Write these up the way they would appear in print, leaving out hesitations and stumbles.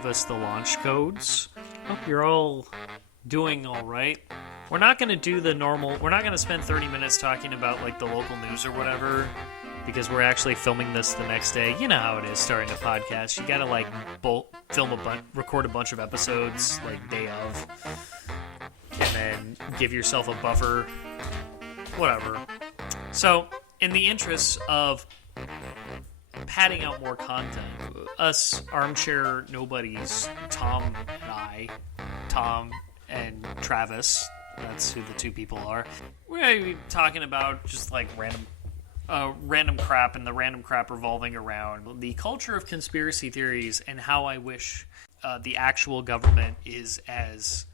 give us the launch codes. Hope you're all doing all right. We're not going to do the normal... We're not going to spend 30 minutes talking about, like, the local news or whatever, because we're actually filming this the next day. You know how it is starting a podcast. You gotta, like, record a bunch of episodes, like, day of, and then give yourself a buffer. Whatever. So, in the interest of padding out more content, us armchair nobodies, Tom and Travis, that's who the two people are, we're going to be talking about just like random crap, and the random crap revolving around the culture of conspiracy theories and how I wish the actual government is as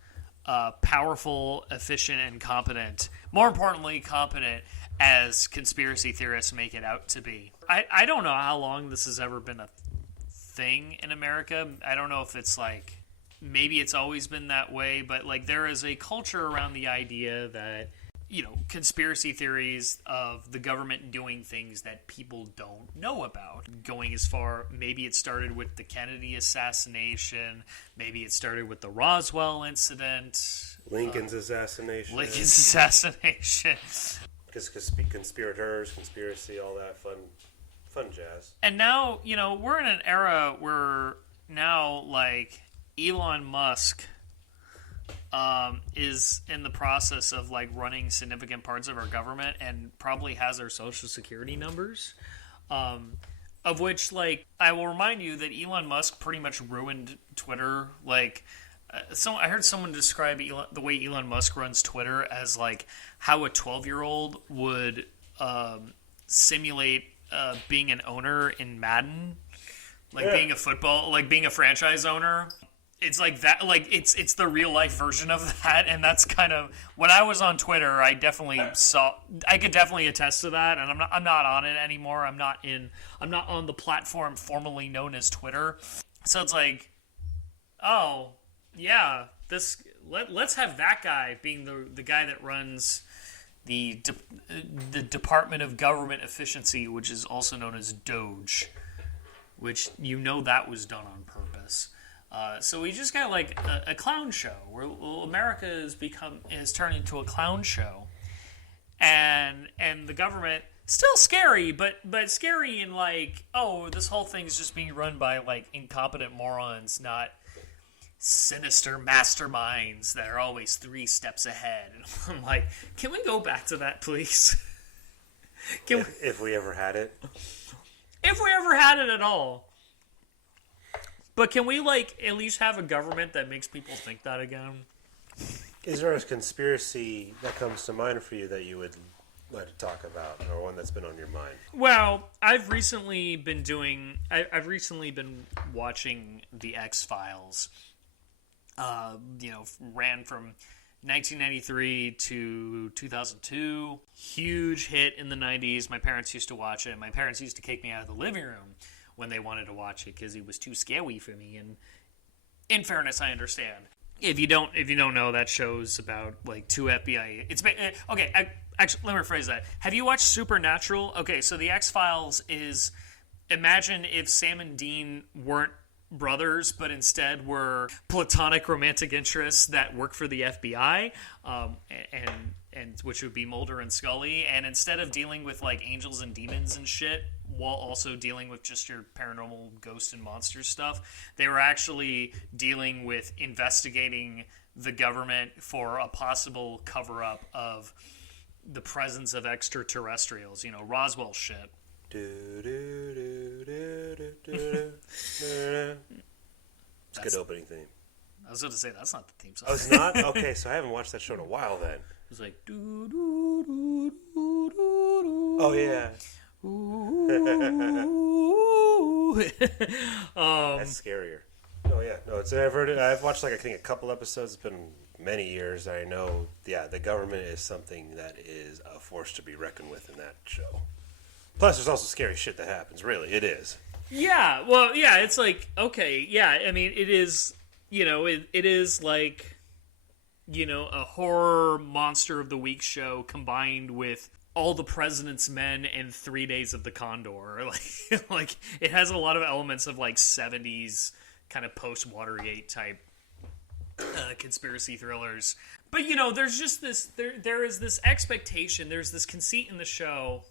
powerful, efficient, and competent, more importantly, competent, as conspiracy theorists make it out to be. I don't know how long this has ever been a thing in America. I don't know if it's like, maybe it's always been that way, but like there is a culture around the idea that, you know, conspiracy theories of the government doing things that people don't know about. Going as far, maybe it started with the Kennedy assassination, maybe it started with the Roswell incident. Lincoln's assassination. Conspirators, conspiracy, all that fun jazz. And now, you know, we're in an era where now, like, Elon Musk is in the process of, like, running significant parts of our government and probably has our social security numbers, of which, like, I will remind you that Elon Musk pretty much ruined Twitter. Like, I heard someone describe the way Elon Musk runs Twitter as, like, how a 12-year-old would simulate being an owner in Madden, like being a franchise owner. It's like that, like it's the real life version of that, and that's kind of when I was on Twitter. I could definitely attest to that, and I'm not on it anymore. I'm not on the platform formerly known as Twitter. So it's like, oh yeah, let's have that guy being the guy that runs the Department of Government Efficiency, which is also known as Doge, which that was done on purpose. So we just got like a clown show where America has turned into a clown show, and the government still scary, but scary in like, oh, this whole thing's just being run by like incompetent morons, not sinister masterminds that are always 3 steps ahead. And I'm like, can we go back to that, please? If we ever had it. If we ever had it at all. But can we, like, at least have a government that makes people think that again? Is there a conspiracy that comes to mind for you that you would like to talk about, or one that's been on your mind? Well, I've recently been watching the X-Files. Ran from 1993 to 2002. Huge hit in the 90s. My parents used to watch it. My parents used to kick me out of the living room when they wanted to watch it because it was too scary for me. And in fairness, I understand. If you don't know, that show's about like 2 FBI. Actually, let me rephrase that. Have you watched Supernatural? Okay, so the X-Files is, imagine if Sam and Dean weren't brothers, but instead were platonic romantic interests that work for the FBI, and which would be Mulder and Scully. And instead of dealing with like angels and demons and shit, while also dealing with just your paranormal ghost and monster stuff, they were actually dealing with investigating the government for a possible cover-up of the presence of extraterrestrials. You know, Roswell shit. It's a good opening theme. I was going to say, that's not the theme song. Oh, it's not? Okay, so I haven't watched that show in a while then. It was like... Oh, yeah. That's scarier. Oh, yeah. No, I've watched, like, I think a couple episodes. It's been many years. I know, yeah, the government is something that is a force to be reckoned with in that show. Plus, there's also scary shit that happens. Really, it is. Yeah, well, yeah, it's like, okay, yeah, I mean, it is, it is like, a horror monster of the week show combined with All the President's Men and 3 Days of the Condor. Like it has a lot of elements of, like, 70s kind of post-Watergate type conspiracy thrillers. But, there's just this, there is this expectation, there's this conceit in the show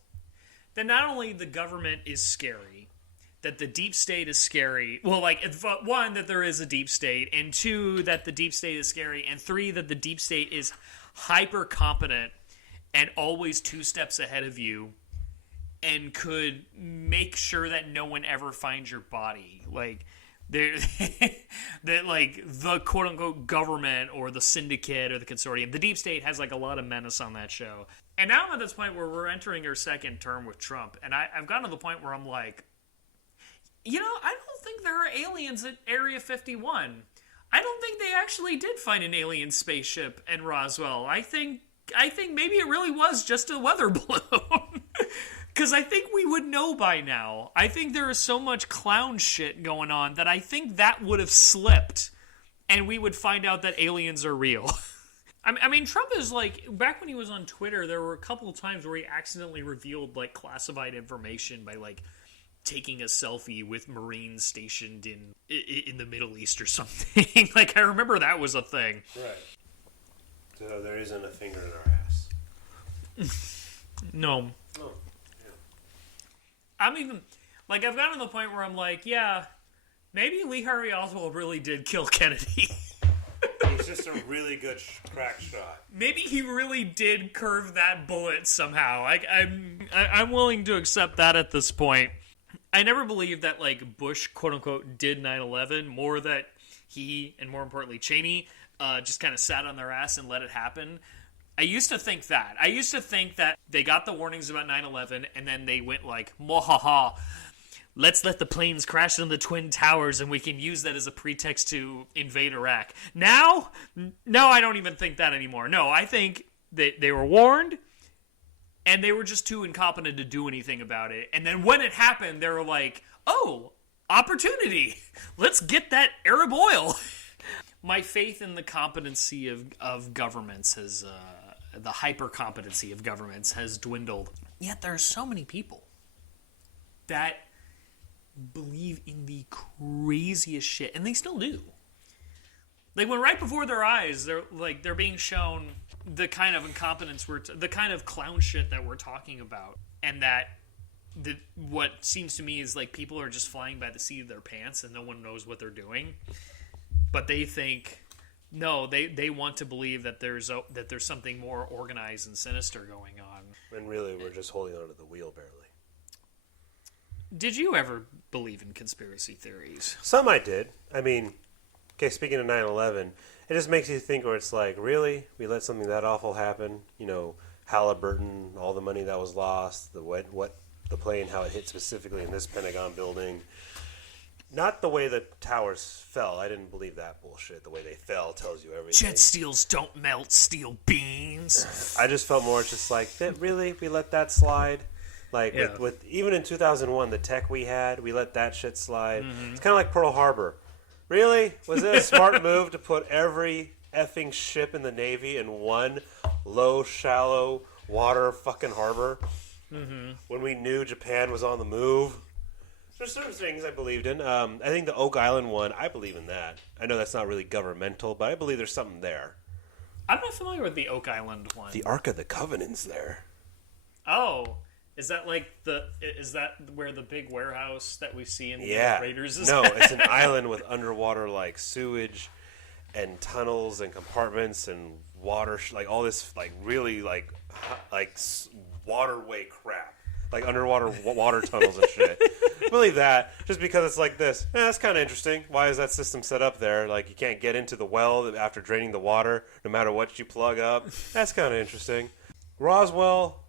that not only the government is scary, that the deep state is scary. Well, one, that there is a deep state, and two, that the deep state is scary, and three, that the deep state is hyper competent and always 2 steps ahead of you and could make sure that no one ever finds your body. That the quote unquote government or the syndicate or the consortium, the deep state has a lot of menace on that show. And now I'm at this point where we're entering our second term with Trump, and I've gotten to the point where I'm like, I don't think there are aliens at Area 51. I don't think they actually did find an alien spaceship in Roswell. I think maybe it really was just a weather balloon. Because I think we would know by now. I think there is so much clown shit going on that I think that would have slipped and we would find out that aliens are real. I mean, Trump is back when he was on Twitter, there were a couple of times where he accidentally revealed classified information by taking a selfie with Marines stationed in the Middle East or something. I remember that was a thing. Right. So there isn't a finger in our ass. No. Oh. I'm even, I've gotten to the point where I'm yeah, maybe Lee Harvey Oswald really did kill Kennedy. He's just a really good crack shot. Maybe he really did curve that bullet somehow. I'm willing to accept that at this point. I never believed that, Bush, quote-unquote, did 9/11, more that he, and more importantly, Cheney, just kind of sat on their ass and let it happen. I used to think that. I used to think that they got the warnings about 9/11, and then they went mwahaha, let's let the planes crash into the Twin Towers, and we can use that as a pretext to invade Iraq. Now? No, I don't even think that anymore. No, I think that they were warned, and they were just too incompetent to do anything about it. And then when it happened, they were oh, opportunity. Let's get that Arab oil. My faith in the competency of governments has... the hyper-competency of governments has dwindled. Yet there are so many people that believe in the craziest shit, and they still do. When right before their eyes, they're being shown the kind of incompetence the kind of clown shit that we're talking about, and that what seems to me is people are just flying by the seat of their pants and no one knows what they're doing, but they think. No, they want to believe that there's something more organized and sinister going on. And really, we're just holding onto the wheel barely. Did you ever believe in conspiracy theories? Some I did. I mean, okay, speaking of 9/11, it just makes you think where it's really? We let something that awful happen? Halliburton, all the money that was lost, the plane, how it hit specifically in this Pentagon building. Not the way the towers fell. I didn't believe that bullshit. The way they fell tells you everything. Jet steels don't melt steel beams. I just felt more just that really? We let that slide? With even in 2001, the tech we had, we let that shit slide. Mm-hmm. It's kind of like Pearl Harbor. Really? Was it a smart move to put every effing ship in the Navy in one low, shallow water fucking harbor? Mm-hmm. When we knew Japan was on the move? There's certain things I believed in. I think the Oak Island one, I believe in that. I know that's not really governmental, but I believe there's something there. I'm not familiar with the Oak Island one. The Ark of the Covenant's there. Oh, is that is that where the big warehouse that we see in the Raiders is? No, it's an island with underwater sewage and tunnels and compartments and water, all this really waterway crap. Underwater water tunnels and shit. I believe that just because it's this. That's kind of interesting. Why is that system set up there? You can't get into the well after draining the water, no matter what you plug up. That's kind of interesting. Roswell,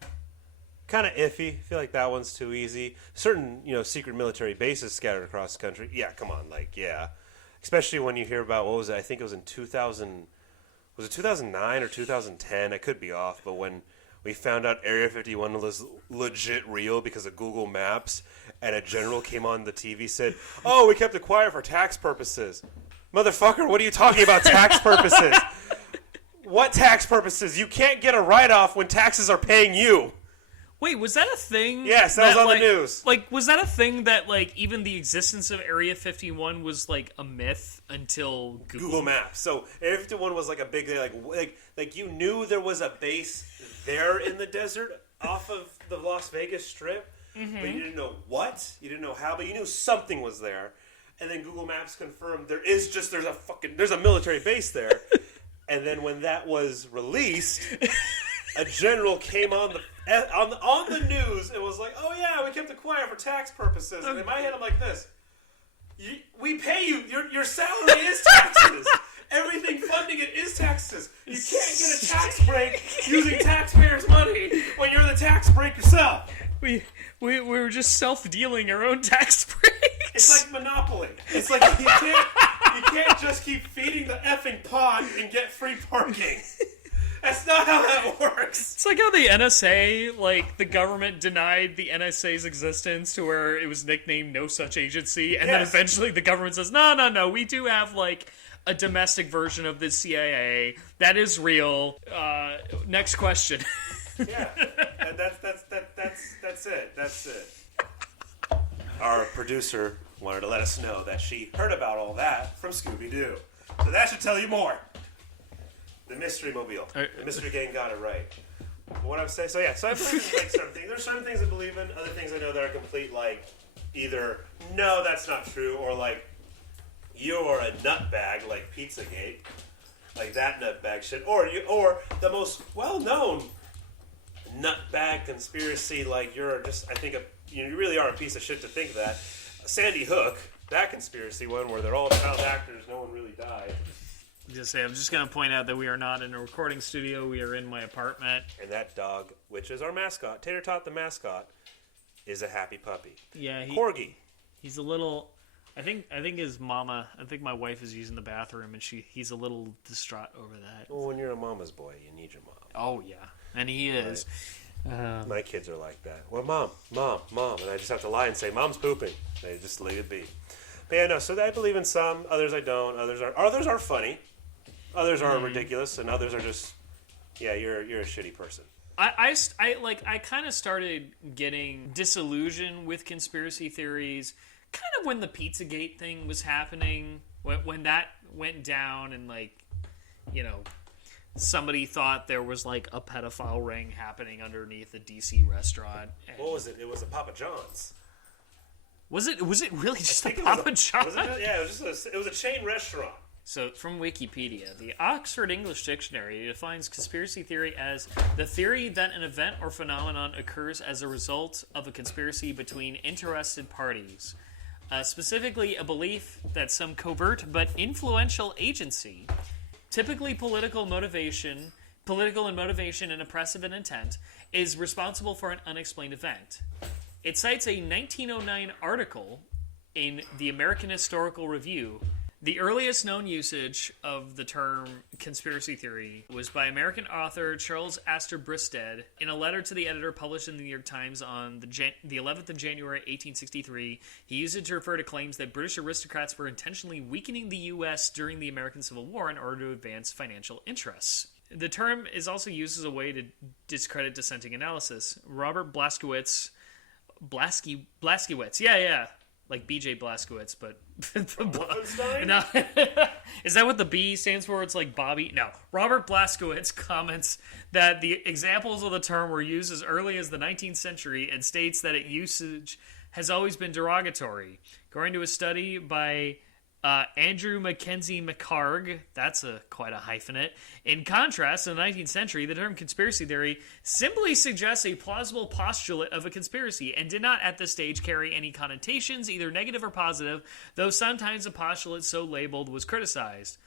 kind of iffy. I feel like that one's too easy. Certain secret military bases scattered across the country. Yeah, come on, yeah. Especially when you hear about what was it? I think it was in 2000. Was it 2009 or 2010? I could be off, but when we found out Area 51 was legit real because of Google Maps, and a general came on the TV said, "Oh, we kept it quiet for tax purposes." Motherfucker, what are you talking about tax What tax purposes? You can't get a write-off when taxes are paying you. Wait, was that a thing? Yes, that was on the news. Like, was that a thing that, like, even the existence of Area 51 was, like, a myth until Google Maps. So Area 51 was like a big like you knew there was a base there in the desert off of the Las Vegas Strip, but you didn't know what, you didn't know how, but you knew something was there. And then Google Maps confirmed there's a military base there. And then when that was released, a general came on the news and was like, "Oh yeah, we kept it quiet for tax purposes." And in my head, I'm like this: we pay you. Your salary is taxes. Everything funding it is taxes. You can't get a tax break using taxpayers' money when you're the tax break yourself. We were just self-dealing our own tax breaks. It's like Monopoly. It's like you can't just keep feeding the effing pot and get free parking. That's not how that works. It's like how the NSA, like, the government denied the NSA's existence to where it was nicknamed No Such Agency, and then eventually the government says, no, we do have, like, a domestic version of the CIA. That is real. Next question. Yeah, that's it. That's it. Our producer wanted to let us know that she heard about all that from Scooby-Doo. So that should tell you more. The Mystery Mobile. The Mystery Gang got it right. But what I'm saying, so I believe in like certain things. There's certain things I believe in, other things I know that are complete, like, either, no, that's not true, or like, you're a nutbag, like Pizzagate. Like that nutbag shit. Or the most well-known nutbag conspiracy, like you're just, I think, you really are a piece of shit to think that. Sandy Hook, that conspiracy one where they're all child actors, no one really died. I'm just going to point out that we are not in a recording studio. We are in my apartment. And that dog, which is our mascot, Tater Tot the mascot, is a happy puppy. Yeah, Corgi. He's a little. I think his mama. I think my wife is using the bathroom, and he's a little distraught over that. Well, when you're a mama's boy, you need your mom. Oh yeah, and he is. Right. My kids are like that. Well, mom, and I just have to lie and say, "Mom's pooping." They just leave it be. But yeah, no. So I believe in some. Others I don't. Others are funny. Others are ridiculous, and others are just, yeah, you're a shitty person. I kind of started getting disillusioned with conspiracy theories kind of when the Pizzagate thing was happening, when that went down, and, like, you know, somebody thought there was, like, a pedophile ring happening underneath a DC restaurant. What was it? It was a Papa John's. Was it really just a Papa John's? Yeah, it was a chain restaurant. So, from Wikipedia, the Oxford English Dictionary defines conspiracy theory as the theory that an event or phenomenon occurs as a result of a conspiracy between interested parties. Specifically, a belief that some covert but influential agency, typically political and motivation and oppressive in intent, is responsible for an unexplained event. It cites a 1909 article in the American Historical Review. The earliest known usage of the term conspiracy theory was by American author Charles Astor Bristed in a letter to the editor published in the New York Times on the 11th of January, 1863. He used it to refer to claims that British aristocrats were intentionally weakening the U.S. during the American Civil War in order to advance financial interests. The term is also used as a way to discredit dissenting analysis. Robert Blaskowitz, like B.J. Blazkowicz, but no. Is that what the B stands for? It's like Bobby? No. Robert Blazkowicz comments that the examples of the term were used as early as the 19th century and states that its usage has always been derogatory. According to a study by Andrew Mackenzie McHarg, that's quite a hyphenate. In contrast, in the 19th century, the term conspiracy theory simply suggests a plausible postulate of a conspiracy and did not at this stage carry any connotations, either negative or positive, though sometimes a postulate so labeled was criticized.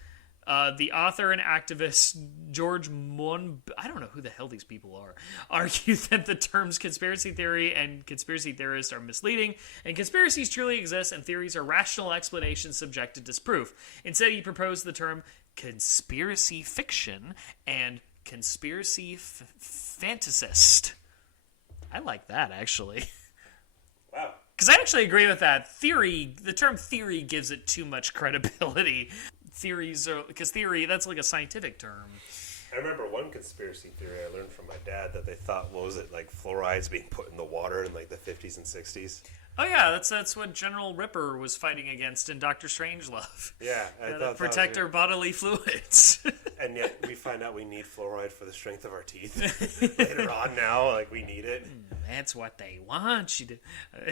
The author and activist George I don't know who the hell these people are, argued that the terms conspiracy theory and conspiracy theorist are misleading, and conspiracies truly exist and theories are rational explanations subject to disproof. Instead, he proposed the term conspiracy fiction and conspiracy fantasist. I like that, actually. Wow. Because I actually agree with that. The term theory gives it too much credibility. Theories are, because theory, that's like a scientific term. I remember one conspiracy theory I learned from my dad that they thought, what was it, like fluorides being put in the water in like the 50s and 60s. Oh yeah, that's what General Ripper was fighting against in Doctor Strangelove. Yeah, I thought protect our bodily fluids. And yet we find out we need fluoride for the strength of our teeth later on. Now, like we need it. That's what they want you to.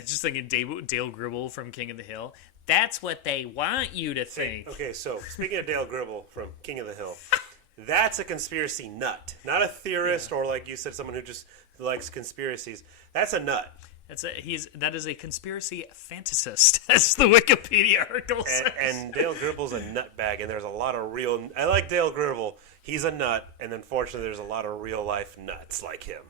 Just thinking Dale Gribble from King of the Hill. That's what they want you to think. Okay, so speaking of Dale Gribble from King of the Hill, that's a conspiracy nut, not a theorist or like you said, someone who just likes conspiracies. That's a nut. That is a conspiracy fantasist, as the Wikipedia article says. And Dale Gribble's a nutbag, and there's a lot of real. I like Dale Gribble. He's a nut, and unfortunately, there's a lot of real life nuts like him.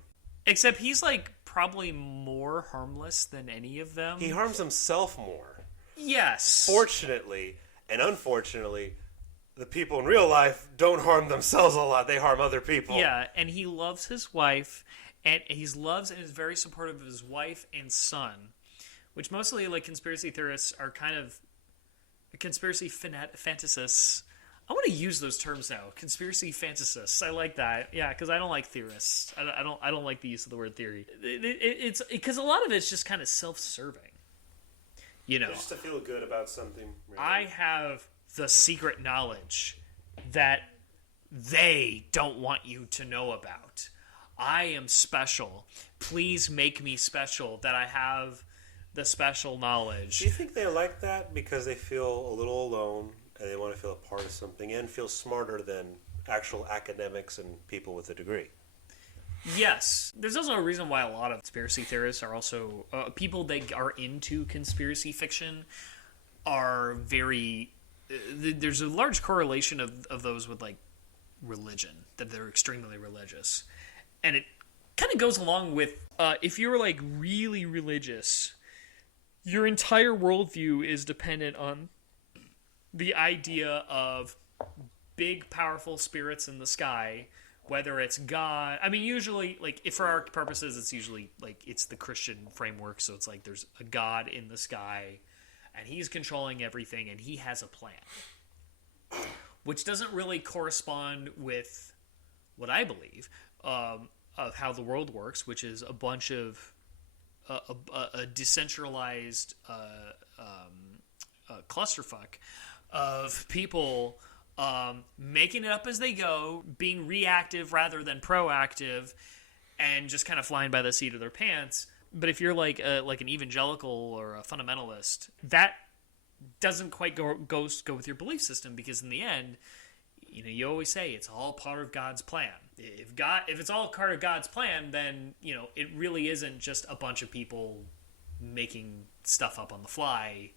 Except he's like probably more harmless than any of them. He harms himself more. Yes. Fortunately and unfortunately, the people in real life don't harm themselves a lot. They harm other people. Yeah, and he loves his wife. And he loves and is very supportive of his wife and son, which mostly like conspiracy theorists are kind of conspiracy fantasists. I want to use those terms now. Conspiracy fantasists. I like that. Yeah, because I don't like theorists. I don't like the use of the word theory. It's because a lot of it's just kind of self-serving. You know, just to feel good about something. Really. I have the secret knowledge that they don't want you to know about. I am special. Please make me special that I have the special knowledge. Do you think they like that because they feel a little alone and they want to feel a part of something and feel smarter than actual academics and people with a degree? Yes. There's also a reason why a lot of conspiracy theorists are also... people that are into conspiracy fiction are very... there's a large correlation of those with, like, religion, that they're extremely religious. And it kind of goes along with, if you're like really religious, your entire worldview is dependent on the idea of big, powerful spirits in the sky, whether it's God. I mean, usually, like, if for our purposes, it's usually like it's the Christian framework. So it's like there's a God in the sky, and he's controlling everything, and he has a plan, which doesn't really correspond with what I believe. Of how the world works, which is a bunch of a decentralized clusterfuck of people making it up as they go, being reactive rather than proactive, and just kind of flying by the seat of their pants. But if you're like an evangelical or a fundamentalist, that doesn't quite go with your belief system, because in the end, you know, you always say it's all part of God's plan. If it's all part of God's plan, then, you know, it really isn't just a bunch of people making stuff up on the fly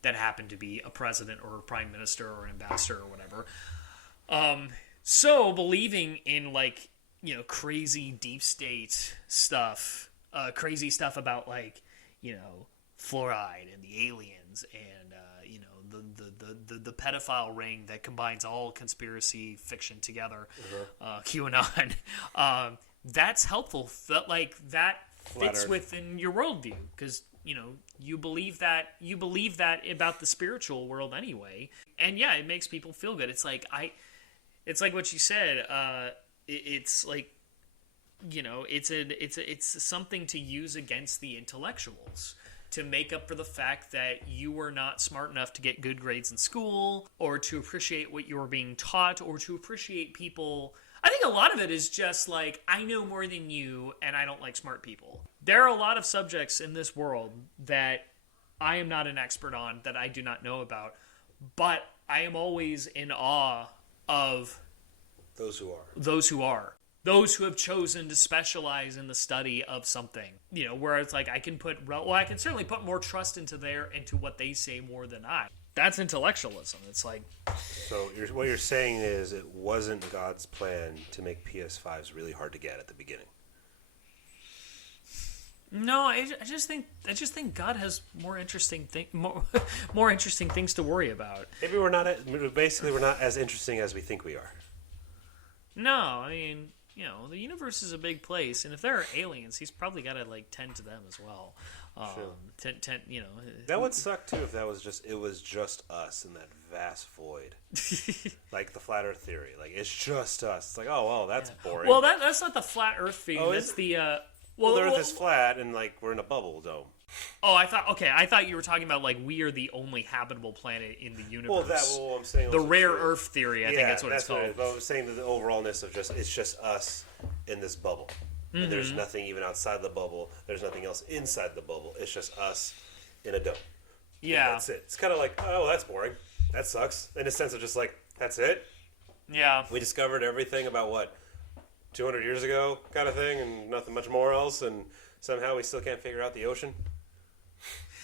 that happen to be a president or a prime minister or an ambassador or whatever. So believing in, like, you know, crazy deep state stuff, crazy stuff about, like, you know, fluoride and the aliens and, you know, the pedophile ring that combines all conspiracy fiction together, QAnon, that's helpful. That fits within your worldview, because, you know, you believe that about the spiritual world anyway, and yeah, it makes people feel good. It's like what you said. It's like, you know, it's something to use against the intellectuals, to make up for the fact that you were not smart enough to get good grades in school, or to appreciate what you were being taught, or to appreciate people. I think a lot of it is just like, I know more than you, and I don't like smart people. There are a lot of subjects in this world that I am not an expert on, that I do not know about, but I am always in awe of those who are. Those who have chosen to specialize in the study of something, you know, where it's like I can certainly put more trust into what they say more than I. That's intellectualism. It's like, so what you're saying is it wasn't God's plan to make PS5s really hard to get at the beginning. No, I just think God has more interesting things to worry about. Maybe we're not as interesting as we think we are. No, I mean, the universe is a big place, and if there are aliens, he's probably got to like tend to them as well. Sure. That would suck too if it was just us in that vast void, like the flat Earth theory. Like it's just us. It's like, oh well, that's boring. Well, that's not the flat Earth thing. Oh, that's the well, the Earth is flat, and like we're in a bubble dome. Oh, I thought you were talking about like we are the only habitable planet in the universe. I'm saying the rare Earth theory. I think that's what it's called. But I'm saying that the overallness of it's just us in this bubble. Mm-hmm. And there's nothing even outside the bubble. There's nothing else inside the bubble. It's just us in a dome. Yeah, and that's it. It's kind of like, oh, that's boring. That sucks. In a sense of just like, that's it. Yeah, we discovered everything about 200 years ago, kind of thing, and nothing much more else, and somehow we still can't figure out the ocean.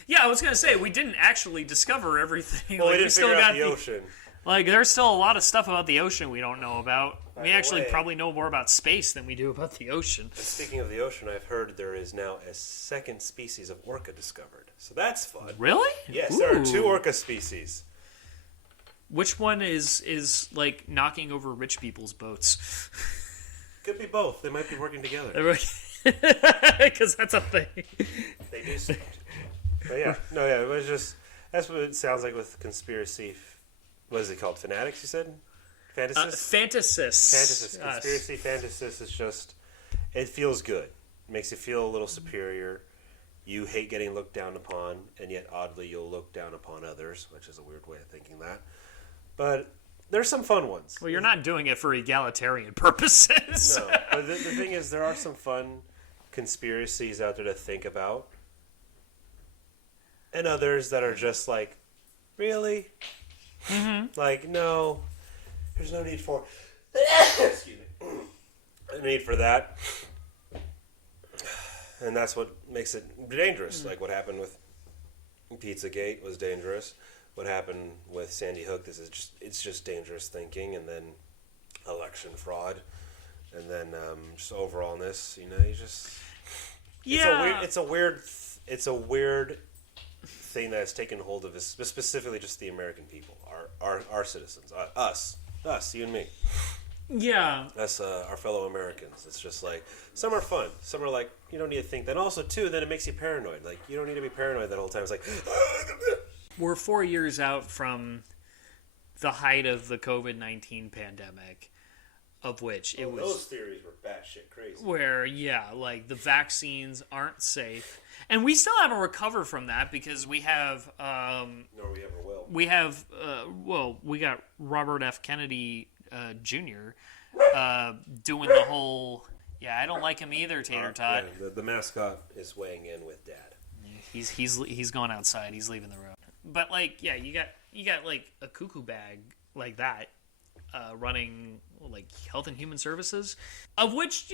Yeah, I was gonna say we didn't actually discover everything. Well, we didn't figure out the ocean. Like, there's still a lot of stuff about the ocean we don't know about. We actually probably know more about space than we do about the ocean. And speaking of the ocean, I've heard there is now a second species of orca discovered. So that's fun. Really? Yes, there are 2 orca species. Which one is like knocking over rich people's boats? Could be both. They might be working together. Because that's a thing. They do seem to. But it was just, that's what it sounds like with conspiracy. What is it called? Fanatics, you said? Fantasists? Fantasists. Conspiracy fantasists is just, it feels good. It makes you feel a little superior. You hate getting looked down upon, and yet oddly you'll look down upon others, which is a weird way of thinking that. But there's some fun ones. Well, you're not doing it for egalitarian purposes. No, but the thing is, there are some fun conspiracies out there to think about. And others that are just like, really? Mm-hmm. Like, no, there's no need for excuse me, a need for that. And that's what makes it dangerous. Like what happened with Pizzagate was dangerous. What happened with Sandy Hook, it's just dangerous thinking. And then election fraud. And then just overallness, you just... Yeah. It's a weird thing that has taken hold of us, specifically just the American people, our citizens, us, you and me. Yeah. Us, our fellow Americans. It's just like, some are fun. Some are like, you don't need to think that. And also, too, then it makes you paranoid. Like, you don't need to be paranoid that whole time. It's like... We're 4 years out from the height of the COVID-19 pandemic, of which it was... Those theories were batshit crazy. Where, like, the vaccines aren't safe. And we still haven't recovered from that because we have... Nor we ever will. We have... we got Robert F. Kennedy Jr. Doing the whole... Yeah, I don't like him either, Tater Tot. Yeah, the mascot is weighing in with Dad. He's gone outside. He's leaving the room. But like, yeah, you got like a cuckoo bag like that running like Health and Human Services, of which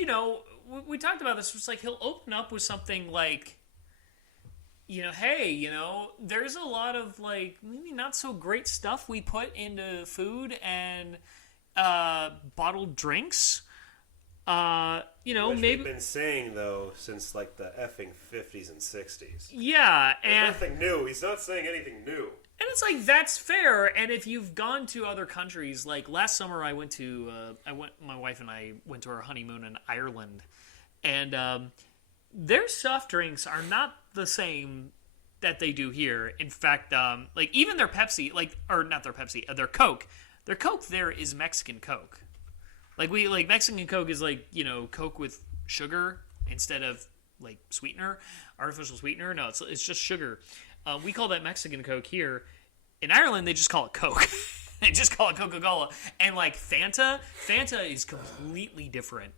we talked about this. It's like he'll open up with something like, hey, there's a lot of like maybe not so great stuff we put into food and bottled drinks. Which maybe we've been saying though since like the effing 50s and 60s. Yeah, and nothing new. He's not saying anything new. And it's like that's fair. And if you've gone to other countries, like last summer, my wife and I went to our honeymoon in Ireland, and their soft drinks are not the same that they do here. In fact, like even their Pepsi, their Coke. Their Coke there is Mexican Coke. Like Mexican Coke is like, Coke with sugar instead of like sweetener, artificial sweetener. No, it's just sugar. We call that Mexican Coke here. In Ireland, they just call it Coke. They just call it Coca-Cola. And like Fanta is completely different.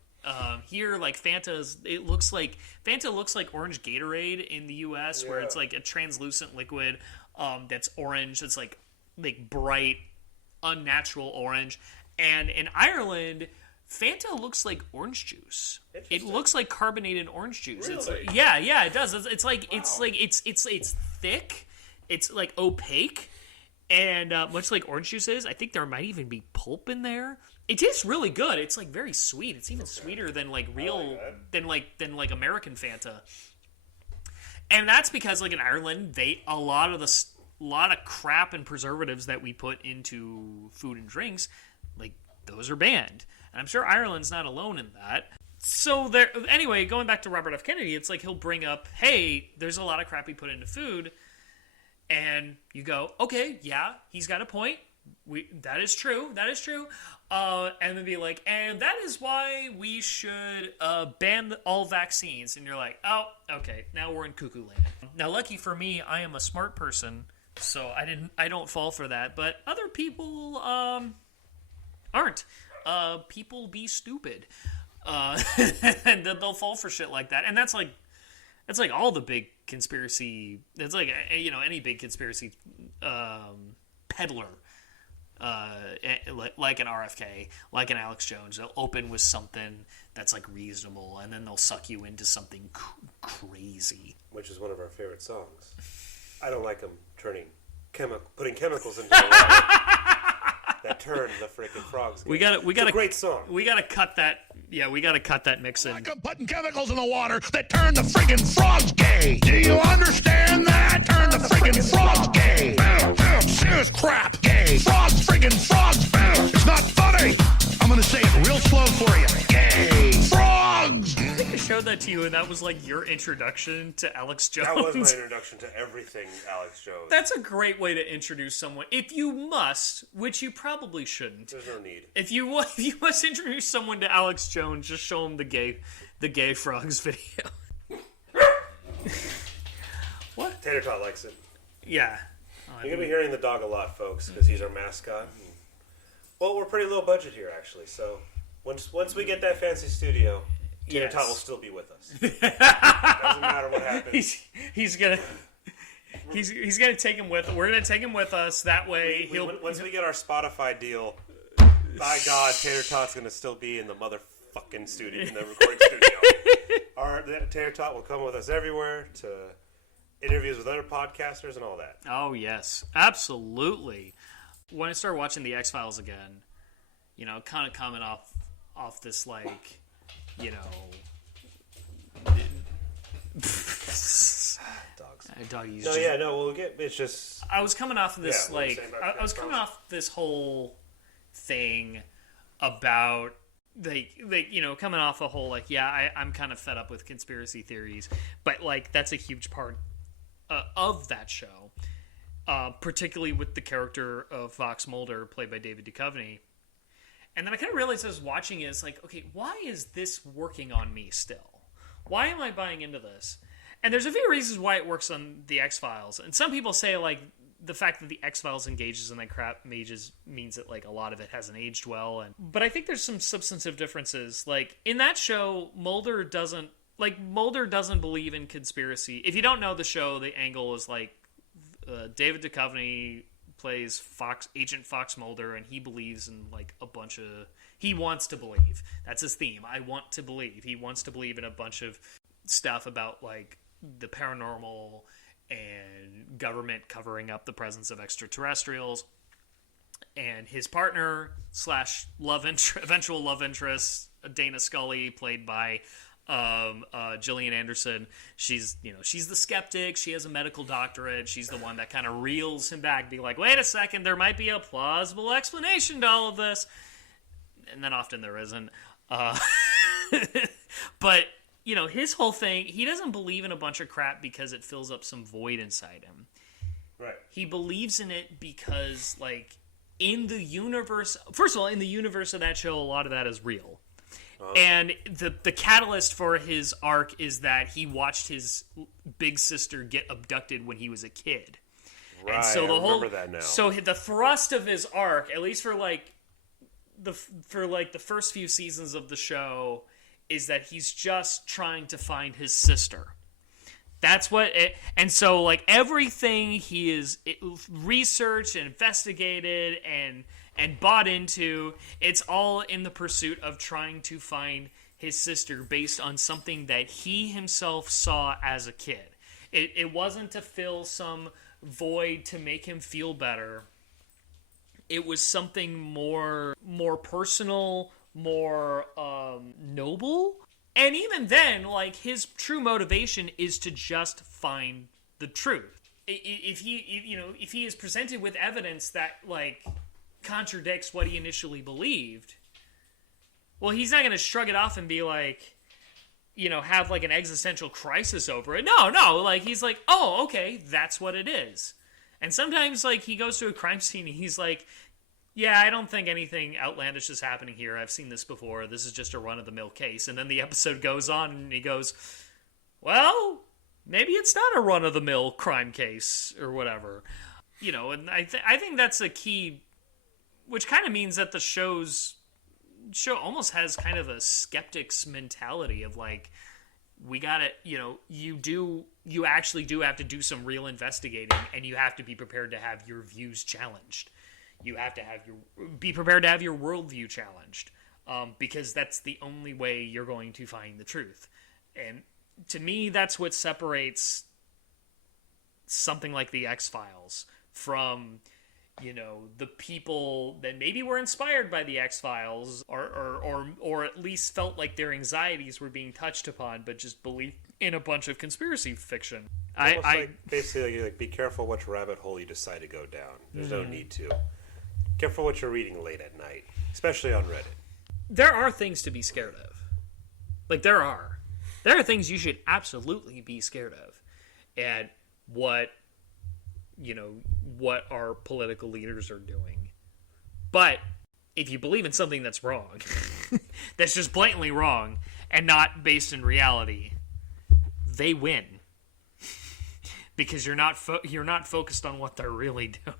Here, like Fanta looks like orange Gatorade in the U.S., where it's like a translucent liquid that's orange. It's like bright, unnatural orange. And in Ireland, Fanta looks like orange juice. It looks like carbonated orange juice. Really? It's like, yeah, it does. It's thick. It's like opaque, and much like orange juice is, I think there might even be pulp in there. It tastes really good. It's like very sweet. It's even sweeter than like real than American Fanta. And that's because like in Ireland, a lot of crap and preservatives that we put into food and drinks, like those are banned. And I'm sure Ireland's not alone in that. So there, anyway, going back to Robert F. Kennedy, it's like he'll bring up, hey, there's a lot of crap we put into food. And you go, okay, yeah, he's got a point. That is true. And then be like, and that is why we should ban all vaccines. And you're like, oh, okay, now we're in cuckoo land. Now, lucky for me, I am a smart person, so I don't fall for that. But other people aren't. People be stupid, and they'll fall for shit like that. And that's like all the big conspiracy. It's like any big conspiracy peddler. Like an RFK, like an Alex Jones, they'll open with something that's like reasonable, and then they'll suck you into something crazy. Which is one of our favorite songs. I don't like them putting chemicals into the water that turn the freaking frogs. We got a great song. We got to cut that. Yeah, we got to cut that mix in. Like I'm putting chemicals in the water that turn the friggin' frogs gay. Do you understand that? Turn the friggin' frogs gay. Serious crap. Gay. Frogs, friggin' frogs. It's not funny. I'm gonna say it real slow for you. Gay. Frogs. I think I showed that to you, and that was like your introduction to Alex Jones. That was my introduction to everything Alex Jones. That's a great way to introduce someone. If you must, which you probably shouldn't. There's no need. If you must introduce someone to Alex Jones, just show him the gay frogs video. What? Tater Tot likes it. Yeah. You're gonna be hearing the dog a lot, folks, because he's our mascot. Well, we're pretty low budget here, actually. So once we get that fancy studio, Tater Tot will still be with us. Doesn't matter what happens. He's gonna take him with. We're gonna take him with us. That way, once we get our Spotify deal, by God, Tater Tot's gonna still be in the motherfucking studio, in the recording studio. Tater Tot will come with us everywhere to interviews with other podcasters and all that. Oh yes, absolutely. When I started watching the X-Files again, kind of coming off this like, Dogs. Doggies. It's just. I was coming off of this I was coming off this whole thing about coming off a whole I'm kind of fed up with conspiracy theories, but like that's a huge part of that show. Particularly with the character of Fox Mulder, played by David Duchovny. And then I kind of realized as I was watching it, it's like, okay, why is this working on me still? Why am I buying into this? And there's a few reasons why it works on the X-Files. And some people say, like, the fact that the X-Files engages in that crap means that, like, a lot of it hasn't aged well. But I think there's some substantive differences. Like, in that show, Mulder doesn't believe in conspiracy. If you don't know the show, the angle is, like, David Duchovny plays Agent Fox Mulder, and he believes in like a bunch of. He wants to believe. That's his theme. I want to believe. He wants to believe in a bunch of stuff about like the paranormal and government covering up the presence of extraterrestrials. And his partner / eventual love interest, Dana Scully, played by Gillian Anderson. She's the skeptic. She has a medical doctorate. She's the one that kind of reels him back, be like, wait a second, there might be a plausible explanation to all of this. And then often there isn't. But, his whole thing, he doesn't believe in a bunch of crap because it fills up some void inside him. Right. He believes in it because, like, in the universe... First of all, in the universe of that show, a lot of that is real. And the catalyst for his arc is that he watched his big sister get abducted when he was a kid. Right, and so I remember that now. So the thrust of his arc, at least for the first few seasons of the show, is that he's just trying to find his sister. That's what it, and so like everything he is researched and investigated and bought into, it's all in the pursuit of trying to find his sister based on something that he himself saw as a kid. It wasn't to fill some void to make him feel better. It was something more personal, more noble. And even then, like, his true motivation is to just find the truth. If he is presented with evidence that, like, contradicts what he initially believed, well, he's not going to shrug it off and be like, have like an existential crisis over it. No, like he's like, oh, okay, that's what it is. And sometimes like he goes to a crime scene and he's like, yeah, I don't think anything outlandish is happening here. I've seen this before. This is just a run-of-the-mill case. And then the episode goes on and he goes, well, maybe it's not a run-of-the-mill crime case or whatever. And I think that's a key, which kind of means that the show almost has kind of a skeptic's mentality of like, we gotta, you actually do have to do some real investigating, and you have to be prepared to have your views challenged. You have to be prepared to have your worldview challenged, because that's the only way you're going to find the truth. And to me, that's what separates something like the X-Files from, the people that maybe were inspired by the X-Files or at least felt like their anxieties were being touched upon, but just believed in a bunch of conspiracy fiction. Basically, like, be careful which rabbit hole you decide to go down. There's no need to. Careful what you're reading late at night, especially on Reddit. There are things to be scared of. Like, there are things you should absolutely be scared of. And what our political leaders are doing. But if you believe in something that's wrong, that's just blatantly wrong and not based in reality, they win. Because you're not focused on what they're really doing.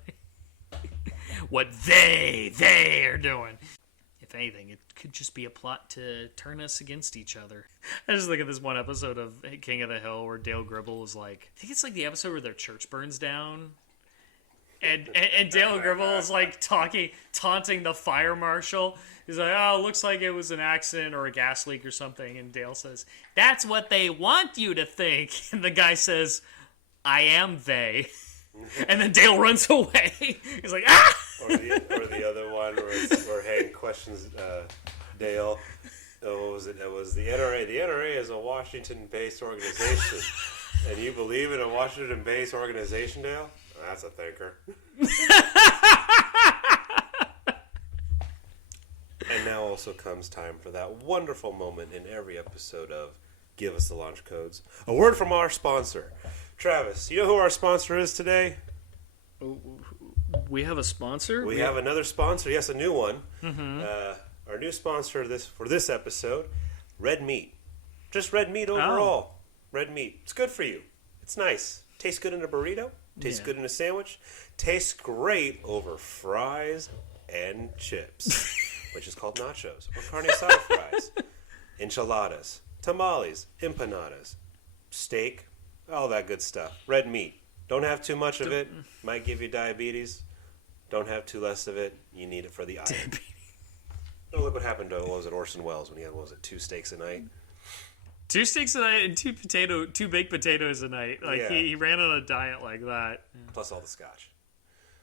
What they are doing. If anything, it could just be a plot to turn us against each other. I just look at this one episode of King of the Hill where Dale Gribble is like, I think it's like the episode where their church burns down. And Dale Gribble is like taunting the fire marshal. He's like, oh, looks like it was an accident or a gas leak or something. And Dale says, that's what they want you to think. And the guy says, I am they. And then Dale runs away. He's like, ah! Or the other one where Hank questions Dale. Oh, what was it? It was the NRA. The NRA is a Washington-based organization. And you believe in a Washington-based organization, Dale? That's a thinker. And now also comes time for that wonderful moment in every episode of Give Us the Launch Codes. A word from our sponsor. Travis, you know who our sponsor is today? We have a sponsor? We have another sponsor. Yes, a new one. Mm-hmm. Our new sponsor for this episode, Red Meat. Just red meat overall. Oh. Red meat. It's good for you. It's nice. Tastes good in a burrito. Tastes good in a sandwich. Tastes great over fries and chips, which is called nachos, or carne asada fries, enchiladas, tamales, empanadas, steak, all that good stuff. Red meat. Don't have too much of it. Might give you diabetes. Don't have too less of it. You need it for the iron. Oh, look what happened to Orson Welles when he had, 2 steaks a night? 2 steaks a night and 2 baked potatoes a night. Like, he ran on a diet like that. Plus all the scotch.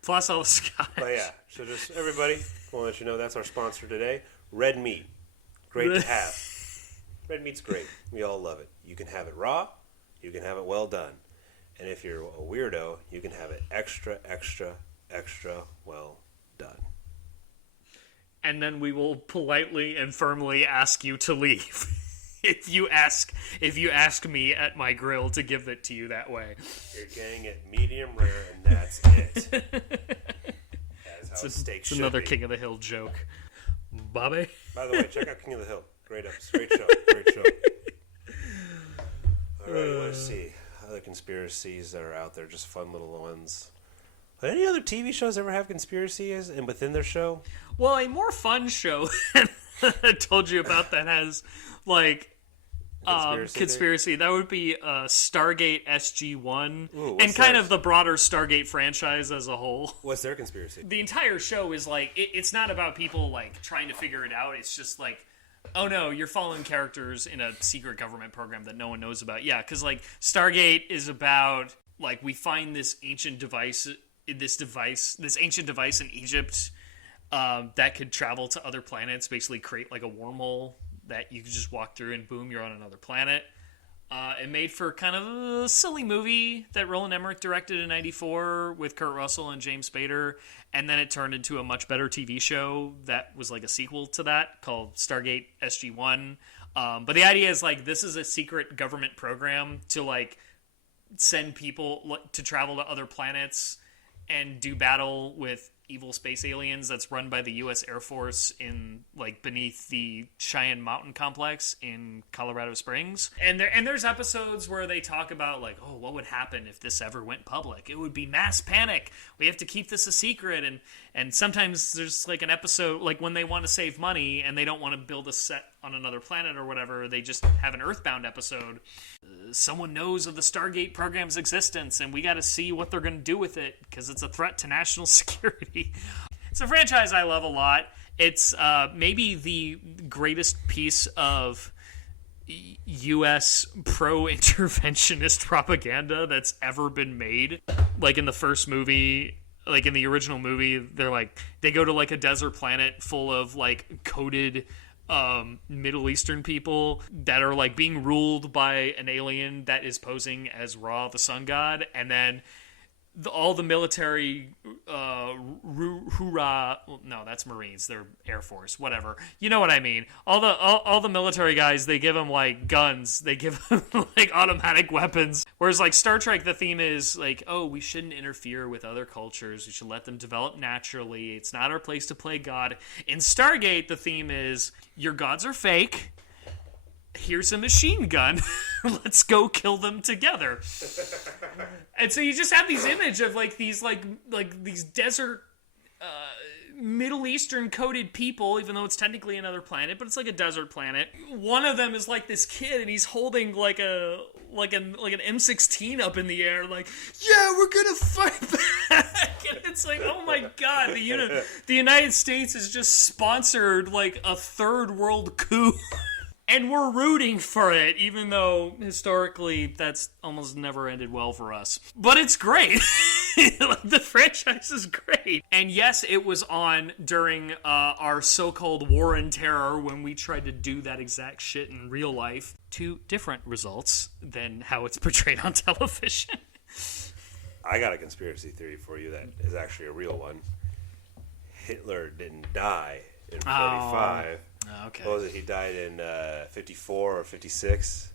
But yeah, so just everybody, I want to let you know that's our sponsor today. Red meat. Great to have. Red meat's great. We all love it. You can have it raw. You can have it well done. And if you're a weirdo, you can have it extra, extra, extra well done. And then we will politely and firmly ask you to leave. If you ask me at my grill to give it to you that way. You're getting it medium rare, and that's it. That's how steak should be. It's another King of the Hill joke. Bobby? By the way, check out King of the Hill. Great episode. Great show. All right, let's see. Other conspiracies that are out there, just fun little ones. Any other TV shows ever have conspiracies and within their show? Well, a more fun show I told you about that has like conspiracy. That would be Stargate SG-1. Ooh, and kind of the broader Stargate franchise as a whole. What's their conspiracy? The entire show is like it's not about people like trying to figure it out. It's just like, oh no, you're following characters in a secret government program that no one knows about. Yeah, because like Stargate is about like we find this ancient device in Egypt that could travel to other planets, basically create like a wormhole that you could just walk through and boom, you're on another planet. It made for kind of a silly movie that Roland Emmerich directed in '94 with Kurt Russell and James Spader, and then it turned into a much better TV show that was like a sequel to that called Stargate SG-1. But the idea is like this is a secret government program to like send people to travel to other planets and do battle with evil space aliens that's run by the U.S. Air Force in like beneath the Cheyenne Mountain Complex in Colorado Springs. And there's episodes where they talk about like, oh, what would happen if this ever went public? It would be mass panic. We have to keep this a secret. And sometimes there's like an episode like when they want to save money and they don't want to build a set on another planet or whatever, they just have an Earthbound episode. Someone knows of the Stargate program's existence and we got to see what they're going to do with it because it's a threat to national security. It's a franchise I love a lot. It's maybe the greatest piece of U.S. pro-interventionist propaganda that's ever been made. Like in the first movie, like in the original movie, they go to like a desert planet full of like coded Middle Eastern people that are like being ruled by an alien that is posing as Ra, the sun god, and then all the military hoorah, no, that's Marines, they're Air Force, whatever, you know what I mean, all the military guys, they give them like guns, they give them like automatic weapons, whereas like Star Trek, the theme is like, oh, we shouldn't interfere with other cultures, we should let them develop naturally, it's not our place to play God. In Stargate, the theme is your gods are fake, here's a machine gun, let's go kill them together. And so you just have these image of like these these desert Middle Eastern coded people, even though it's technically another planet, but it's like a desert planet. One of them is like this kid and he's holding like an M16 up in the air, like, yeah, we're gonna fight back. And it's like, oh my god, the United States has just sponsored like a third world coup. And we're rooting for it, even though historically that's almost never ended well for us. But it's great. The franchise is great. And yes, it was on during our so-called war and terror when we tried to do that exact shit in real life. Two different results than how it's portrayed on television. I got a conspiracy theory for you that is actually a real one. Hitler didn't die in 45. Okay. What was it? He died in 54 or 56.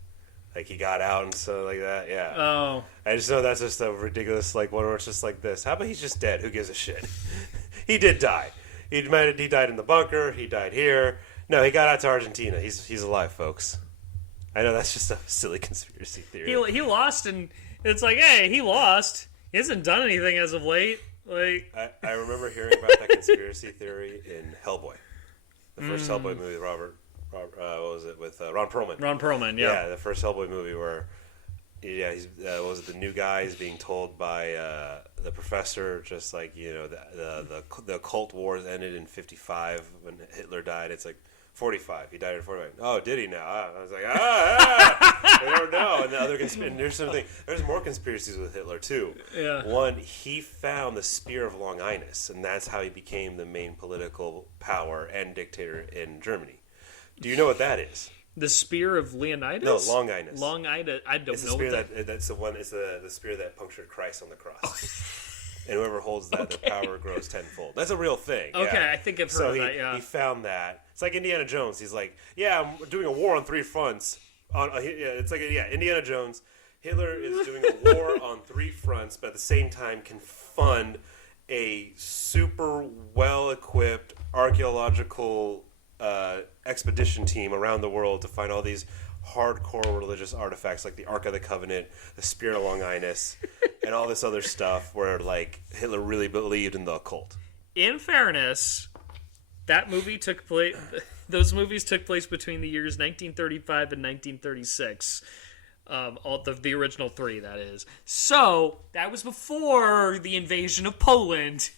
Like he got out and stuff like that. Yeah. Oh. I just know that's just a ridiculous like one where it's just like this. How about he's just dead? Who gives a shit? He did die. He died in the bunker. He died here. No, he got out to Argentina. He's alive, folks. I know that's just a silly conspiracy theory. He lost, and it's like, hey, he lost. He hasn't done anything as of late. Like I remember hearing about that conspiracy theory in Hellboy. The first Hellboy movie, what was it, with Ron Perlman? Ron Perlman, yeah. Yeah, the first Hellboy movie where, he's was it the new guy is being told by the professor, just like, you know, the occult wars ended in 55 when Hitler died. It's like 45. He died in 45. Oh, did he now? I was like, I don't know. And the other there's more conspiracies with Hitler too. Yeah. One, he found the Spear of Longinus, and that's how he became the main political power and dictator in Germany. Do you know what that is? The Spear of Leonidas? No, Longinus. Longinus. I don't know. That's the one. It's the spear that punctured Christ on the cross. And whoever holds that, the power grows tenfold. That's a real thing. Okay, yeah. I think I've heard of that, yeah. He found that. It's like Indiana Jones. He's like, yeah, I'm doing a war on three fronts. Indiana Jones. Hitler is doing a war on three fronts, but at the same time can fund a super well-equipped archaeological expedition team around the world to find all these hardcore religious artifacts like the Ark of the Covenant, the Spear of Longinus, and all this other stuff where like Hitler really believed in the occult. In fairness, that movie took place. Those movies took place between the years 1935 and 1936. All the original three, that is. So that was before the invasion of Poland.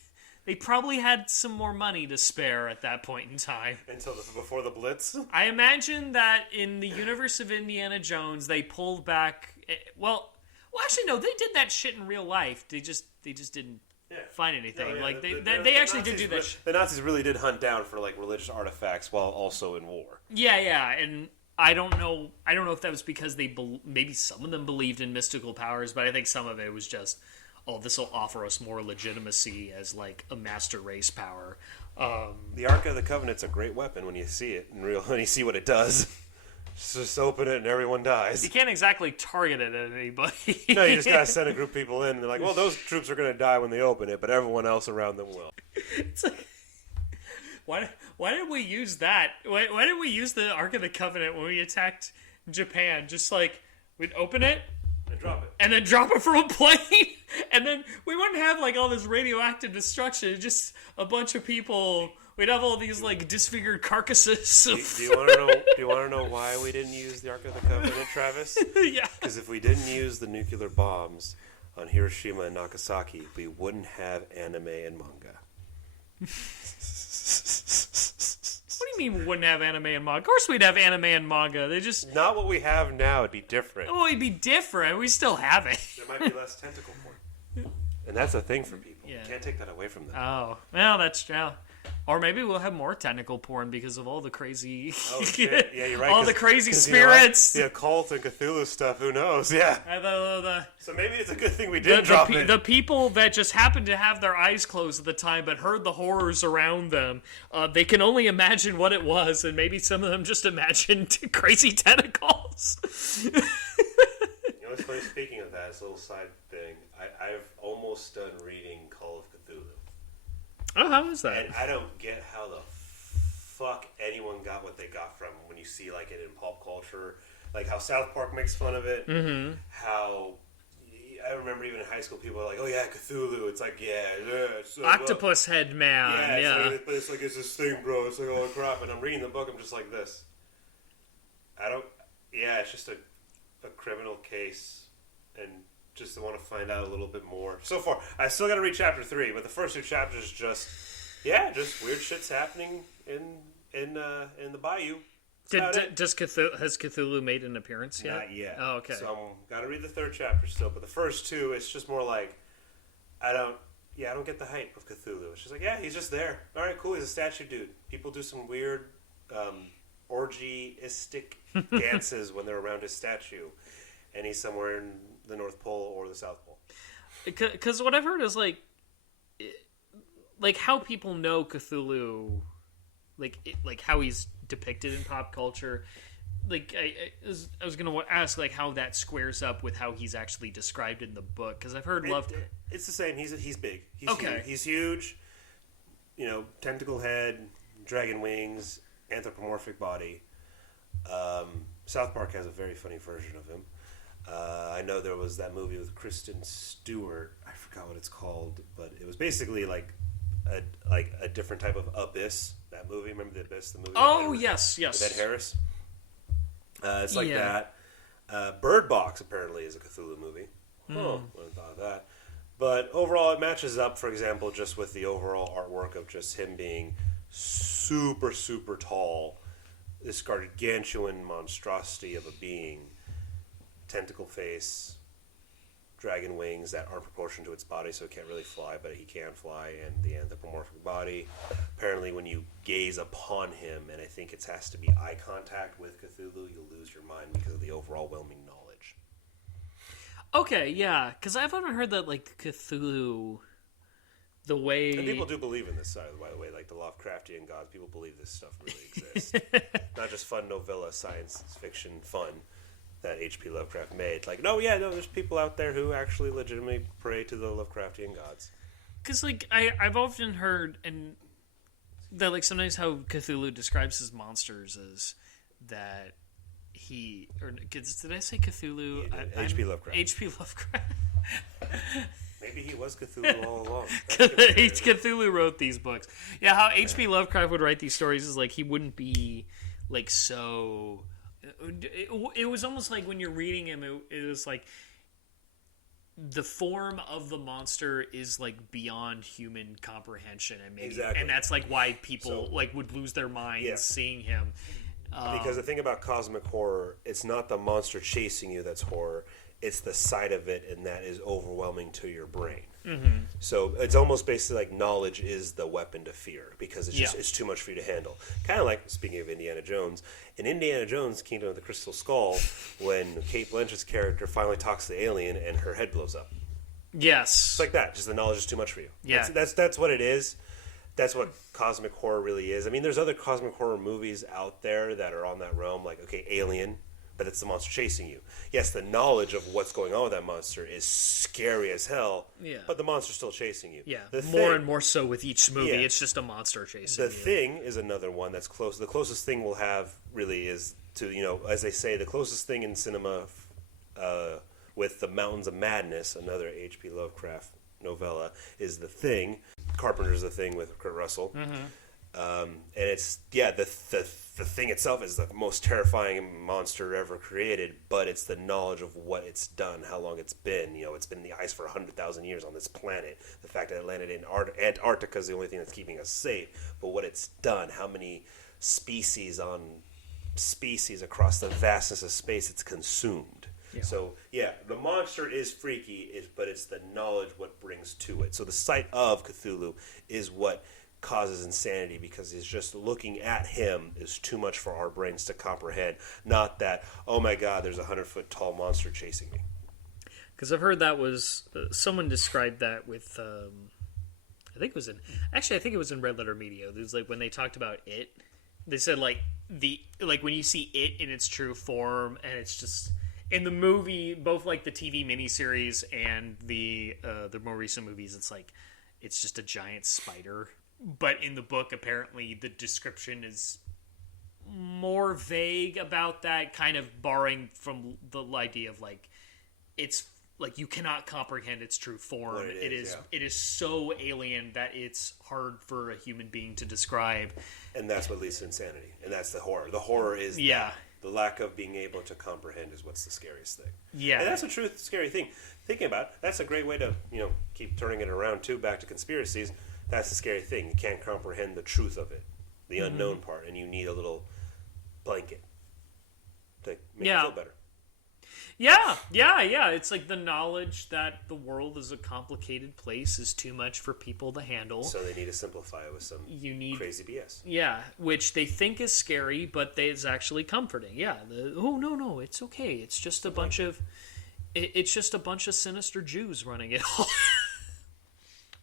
They probably had some more money to spare at that point in time. Before the Blitz? I imagine that in the universe of Indiana Jones, they pulled back. Well, actually, no, they did that shit in real life. They just didn't find anything. No, yeah, like they actually did do that. The Nazis really did hunt down for like religious artifacts while also in war. Yeah, and I don't know if that was because maybe some of them believed in mystical powers, but I think some of it was just, oh, this will offer us more legitimacy as like a master race power. The Ark of the Covenant's a great weapon when you see it in real, when you see what it does. Just open it and everyone dies. You can't exactly target it at anybody. No, you just gotta send a group of people in and they're like, well, those troops are gonna die when they open it, but everyone else around them will. It's like, why did we use that? Why did we use the Ark of the Covenant when we attacked Japan? Just like, we'd open it And drop it. and then drop it from a plane, and then we wouldn't have like all this radioactive destruction. Just a bunch of people. We'd have all these like disfigured carcasses. Do you want to know? Do you want to know why we didn't use the Ark of the Covenant, Travis? Yeah. Because if we didn't use the nuclear bombs on Hiroshima and Nagasaki, we wouldn't have anime and manga. What do you mean we wouldn't have anime and manga? Of course we'd have anime and manga. They just... Not what we have now. It'd be different. Oh, it'd be different. We still have it. There might be less tentacle porn. And that's a thing for people. Yeah. You can't take that away from them. Oh, well, that's true. Or maybe we'll have more tentacle porn because of all the crazy... Oh, shit. Yeah, you're right. all the crazy 'cause spirits. The occult and Cthulhu stuff, who knows? Yeah. So maybe it's a good thing we did drop it. The people that just happened to have their eyes closed at the time but heard the horrors around them, they can only imagine what it was, and maybe some of them just imagined crazy tentacles. You know what's funny? Speaking of that, it's a little side thing. I've almost done reading Call of Cthulhu. Oh, how is that? And I don't get how the fuck anyone got what they got from when you see like it in pop culture. Like how South Park makes fun of it. Mm-hmm. How... I remember even in high school, people were like, "Oh yeah, Cthulhu." It's like, it's Octopus head man. Yeah. It's like it's this thing, bro. It's like, oh crap. And I'm reading the book. I'm just like this. It's just a criminal case, and just want to find out a little bit more. So far, I still got to read chapter 3, but the first 2 chapters just weird shit's happening in the bayou. Has Cthulhu made an appearance yet? Not yet. Oh, okay. So I'm got to read the 3rd chapter still, but the first 2, it's just more like I don't get the hype of Cthulhu. It's just like, yeah, he's just there. All right, cool. He's a statue dude. People do some weird orgiastic dances when they're around his statue, and he's somewhere in the North Pole or the South Pole. Because what I've heard is like how people know Cthulhu, like how he's depicted in pop culture. Like I was gonna ask like how that squares up with how he's actually described in the book, because I've heard It's the same. He's big. He's okay. Huge. He's huge. You know, tentacle head, dragon wings, anthropomorphic body. South Park has a very funny version of him. I know there was that movie with Kristen Stewart. I forgot what it's called, but it was basically like a different type of Abyss. That movie, remember the Abyss? The movie. Oh yes. With Ed Harris. It's like that. Bird Box apparently is a Cthulhu movie. Oh, wouldn't have thought of that. But overall, it matches up. For example, just with the overall artwork of just him being super, super tall, this gargantuan monstrosity of a being. Tentacle face, dragon wings that aren't proportioned to its body, so it can't really fly, but he can fly, and the anthropomorphic body. Apparently, when you gaze upon him, and I think it has to be eye contact with Cthulhu, you'll lose your mind because of the overwhelming knowledge. Okay, yeah, because I've often heard that like Cthulhu, the way... And people do believe in this side, by the way, like the Lovecraftian gods, people believe this stuff really exists. Not just fun novella, science fiction fun that H.P. Lovecraft made. Like, there's people out there who actually legitimately pray to the Lovecraftian gods. Because, like, I've often heard that, like, sometimes how Cthulhu describes his monsters is that did I say Cthulhu? H.P. Lovecraft. H.P. Lovecraft. Maybe he was Cthulhu all along. Cthulhu wrote these books. Yeah, how H.P. Lovecraft would write these stories is, like, he wouldn't be, like, so... It was almost like when you're reading him, it was like the form of the monster is like beyond human comprehension, and maybe, and that's like why people like would lose their minds seeing him. Because the thing about cosmic horror, it's not the monster chasing you that's horror; It's the sight of it, and that is overwhelming to your brain. Mm-hmm. So it's almost basically like knowledge is the weapon to fear because it's just it's too much for you to handle. Kind of like, speaking of Indiana Jones, in Indiana Jones, Kingdom of the Crystal Skull, when Cate Blanchett's character finally talks to the alien and her head blows up. Yes. It's like that. Just the knowledge is too much for you. Yeah. That's what it is. That's what cosmic horror really is. I mean, there's other cosmic horror movies out there that are on that realm, like, okay, Alien, but it's the monster chasing you. Yes, the knowledge of what's going on with that monster is scary as hell, but the monster's still chasing you. Yeah, more and more so with each movie. Yeah. It's just a monster chasing you. The Thing is another one that's close. The closest thing we'll have, really, is to, as they say, the closest thing in cinema with The Mountains of Madness, another H.P. Lovecraft novella, is The Thing. Carpenter's The Thing with Kurt Russell. And it's, the Thing itself is the most terrifying monster ever created, but it's the knowledge of what it's done, how long it's been. It's been in the ice for 100,000 years on this planet. The fact that it landed in Antarctica is the only thing that's keeping us safe, but what it's done, how many species on species across the vastness of space it's consumed. Yeah. So, the monster is freaky, but it's the knowledge what brings to it. So the sight of Cthulhu is what causes insanity, because it's just looking at him is too much for our brains to comprehend. Not that, oh my God, there's a 100-foot tall monster chasing me. Because I've heard that was someone described that with I think it was in Red Letter Media. It was like when they talked about it, they said like when you see it in its true form, and it's just in the movie, both like the TV miniseries and the more recent movies, it's just a giant spider. But in the book, apparently, the description is more vague about that, kind of borrowing from the idea of it's like you cannot comprehend its true form. It is so alien that it's hard for a human being to describe. And that's what leads to insanity. And that's the horror. The horror is the lack of being able to comprehend is what's the scariest thing. Yeah. And that's a true scary thing. Thinking about it, that's a great way to, keep turning it around too, back to conspiracies. That's the scary thing. You can't comprehend the truth of it, the unknown part, and you need a little blanket to make you feel better. Yeah. It's like the knowledge that the world is a complicated place is too much for people to handle. So they need to simplify it with some crazy BS. Yeah, which they think is scary, but it's actually comforting. Yeah. No, it's okay. It's just a bunch of sinister Jews running it all.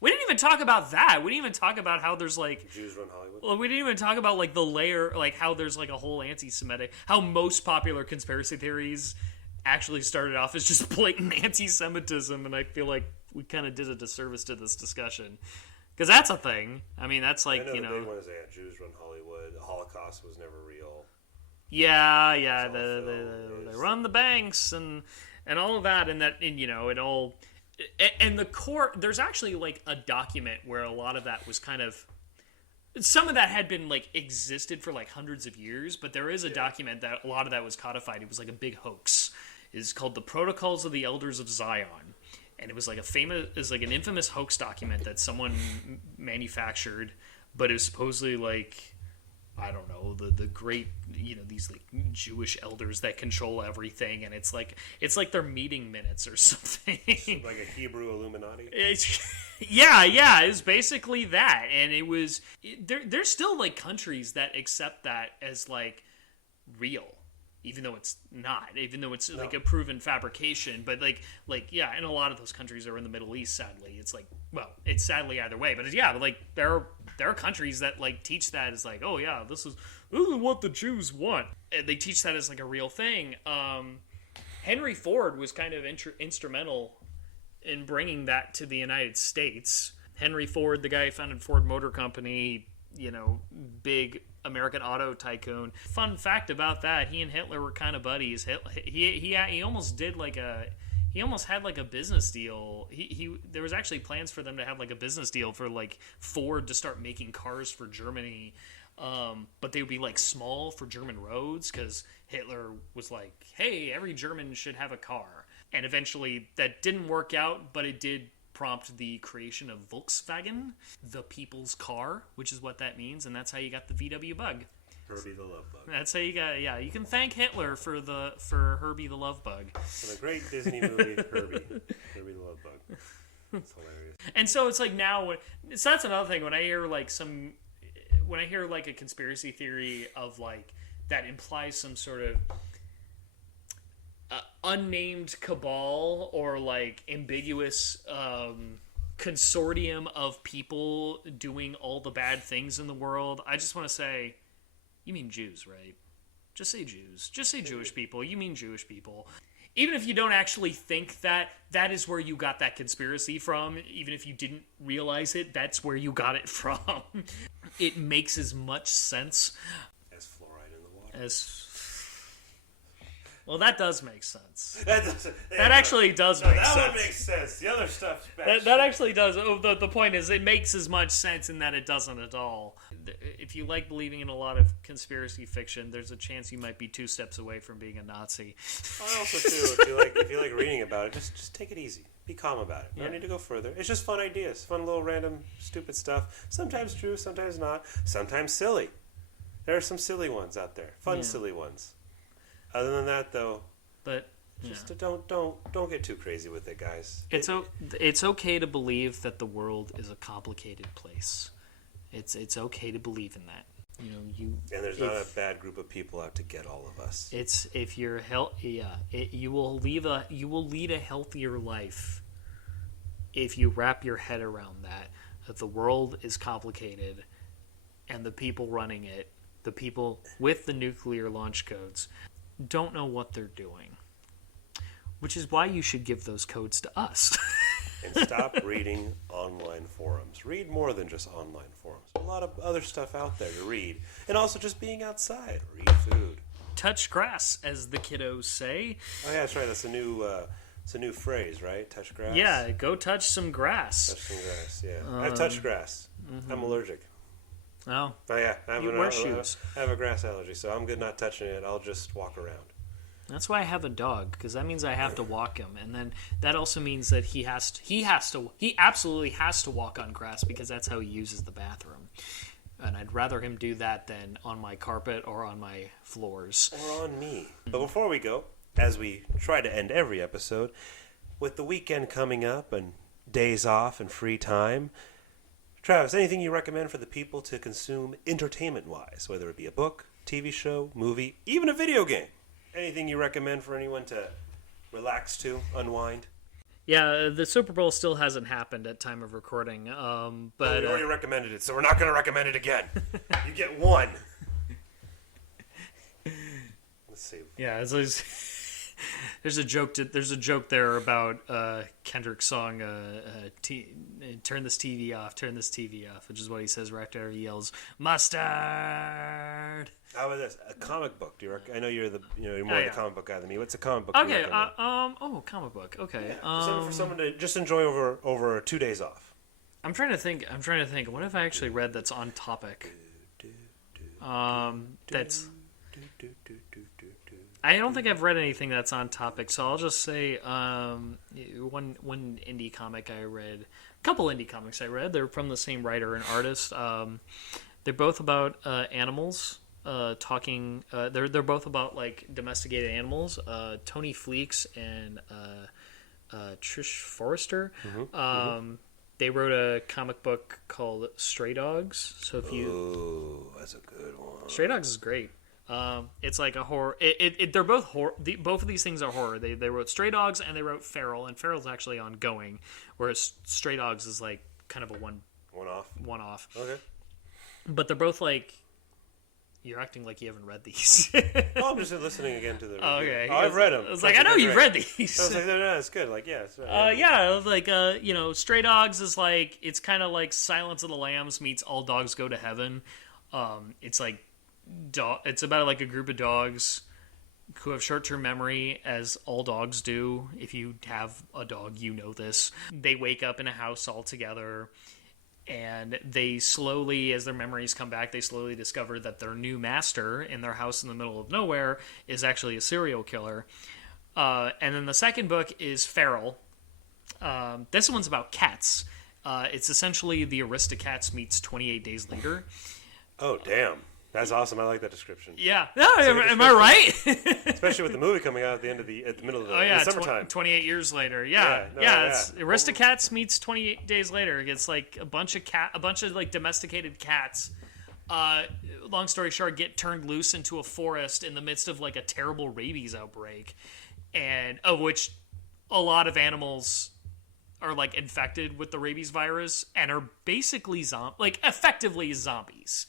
We didn't even talk about that. We didn't even talk about how there's Jews run Hollywood. Well, we didn't even talk about the layer, how there's a whole anti-Semitic, how most popular conspiracy theories actually started off as just blatant anti-Semitism, and I feel like we kind of did a disservice to this discussion because that's a thing. I mean, that's the big one is Jews run Hollywood. The Holocaust was never real. Yeah, they run the banks and all of that, and it all. And the core, there's actually a document where a lot of that was kind of, some of that had been existed for hundreds of years, but there is a document that a lot of that was codified. It was a big hoax. It's called the Protocols of the Elders of Zion, and it was an infamous hoax document that someone manufactured, but it was supposedly I don't know, the great, these Jewish elders that control everything, and it's like their meeting minutes or something. Like a Hebrew Illuminati? Yeah, it's basically that. And it was, there's still countries that accept that as real, even though it's not, even though it's a proven fabrication. But and a lot of those countries are in the Middle East, sadly. It's it's sadly either way, but there are countries that teach that as oh yeah, this is what the Jews want. And they teach that as a real thing. Henry Ford was kind of instrumental in bringing that to the United States. Henry Ford, the guy who founded Ford Motor Company, big American auto tycoon. Fun fact about that, he and Hitler were kind of buddies. He almost did he almost had a business deal. There was actually plans for them to have a business deal for Ford to start making cars for Germany, but they would be small for German roads, because Hitler was hey, every German should have a car. And eventually that didn't work out, but it did prompt the creation of Volkswagen, the people's car, which is what that means, and that's how you got the VW Bug. Herbie the Love Bug. That's how you got. Yeah, you can thank Hitler for Herbie the Love Bug. And a great Disney movie, Herbie the Love Bug. It's hilarious. And so it's like now, so that's another thing when I hear like a conspiracy theory of like that implies some sort of unnamed cabal or like ambiguous consortium of people doing all the bad things in the world. I just want to say, you mean Jews, right? Just say Jews. Just say Jewish people. You mean Jewish people. Even if you don't actually think that is where you got that conspiracy from, even if you didn't realize it, that's where you got it from. It makes as much sense as fluoride in the water. Well, that does make sense. That actually does make sense. That one makes sense. The other stuff's bad. That actually does. Oh, the point is, it makes as much sense in that it doesn't at all. If you like believing in a lot of conspiracy fiction, there's a chance you might be 2 steps away from being a Nazi. I also too, if you like reading about it, just take it easy. Be calm about it. You don't need to go further. It's just fun ideas, fun little random stupid stuff. Sometimes true, sometimes not. Sometimes silly. There are some silly ones out there. Fun silly ones. Other than that, though, but just don't get too crazy with it, guys. It's okay to believe that the world is a complicated place. It's okay to believe in that. And there's not a bad group of people out to get all of us. It's if you're you will lead a healthier life if you wrap your head around that the world is complicated and the people running it, the people with the nuclear launch codes, don't know what they're doing, which is why you should give those codes to us. And stop reading online forums. Read more than just online forums. A lot of other stuff out there to read. And also just being outside. Read food. Touch grass, as the kiddos say. Oh yeah, that's right. That's a new phrase, right? Touch grass? Yeah, go touch some grass. Touch some grass, yeah. I've touched grass. Mm-hmm. I'm allergic. Oh yeah. I wear shoes. I have a grass allergy, so I'm good not touching it. I'll just walk around. That's why I have a dog, because that means I have to walk him, and then that also means that he absolutely has to walk on grass because that's how he uses the bathroom. And I'd rather him do that than on my carpet or on my floors. Or on me. But before we go, as we try to end every episode, with the weekend coming up and days off and free time, Travis, anything you recommend for the people to consume entertainment-wise, whether it be a book, TV show, movie, even a video game? Anything you recommend for anyone to relax to, unwind? Yeah, the Super Bowl still hasn't happened at time of recording, but we already recommended it, so we're not going to recommend it again. You get one. Let's see. Yeah, there's a joke there about Kendrick's song "Turn This TV Off, Turn This TV Off," which is what he says right after he yells "Mustard." How about this? A comic book? I know you're more the comic book guy than me. What's a comic book? Okay. Comic book. Okay. Yeah, for someone to just enjoy over 2 days off. I'm trying to think. What have I actually read that's on topic? That's. I don't think I've read anything that's on topic, so I'll just say one indie comic I read. A couple indie comics I read. They're from the same writer and artist. They're both about animals. Talking. They're both about like domesticated animals. Tony Fleeks and Trish Forrester. They wrote a comic book called Stray Dogs. So if you, that's a good one. Stray Dogs is great. It's like a horror. They're both horror. Both of these things are horror. They wrote Stray Dogs and they wrote Feral, and Feral's actually ongoing, whereas Stray Dogs is like kind of a one off. Okay. But they're both like. You're acting like you haven't read these. Oh, I'm just listening again to the review. Oh, okay. I've read them. I was like, I know you've read these. I was like, no, it's good. Like, yeah. It's Like, Stray Dogs is like, it's kind of like Silence of the Lambs meets All Dogs Go to Heaven. It's like, it's about like a group of dogs who have short-term memory, as all dogs do. If you have a dog, you know this. They wake up in a house all together. And they slowly, as their memories come back, they slowly discover that their new master in their house in the middle of nowhere is actually a serial killer. And then the second book is Feral. This one's about cats. It's essentially the Aristocats meets 28 Days Later. Oh, damn. That's awesome. I like that description. Yeah. No, am I right? Especially with the movie coming out at the middle of the summertime. 28 years later. Yeah. It's Aristocats meets 28 Days Later. It's like a bunch of like domesticated cats. Long story short, get turned loose into a forest in the midst of like a terrible rabies outbreak, and of which a lot of animals are like infected with the rabies virus and are basically effectively zombies.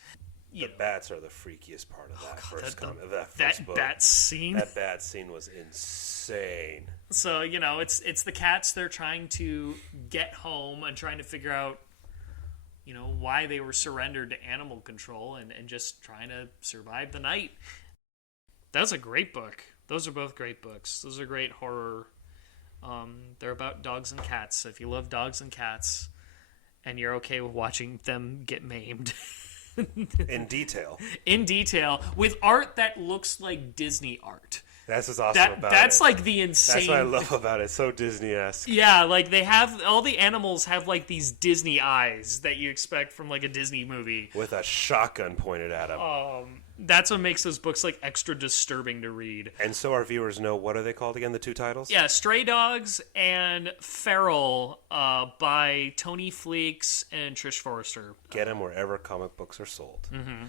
The bats are the freakiest part of that first book. That bat scene. That bat scene was insane. So, it's the cats. They're trying to get home and trying to figure out, why they were surrendered to animal control and just trying to survive the night. That's a great book. Those are both great books. Those are great horror. They're about dogs and cats. So if you love dogs and cats and you're okay with watching them get maimed... In detail, with art that looks like Disney art. That's what's awesome about it. That's like the insane. That's what I love about it. It's so Disney-esque. Yeah, like they have all the animals have like these Disney eyes that you expect from like a Disney movie with a shotgun pointed at them. That's what makes those books like extra disturbing to read. And so our viewers know, what are they called again? The two titles? Yeah, Stray Dogs and Feral by Tony Fleeks and Trish Forrester. Get them wherever comic books are sold. Mm-hmm.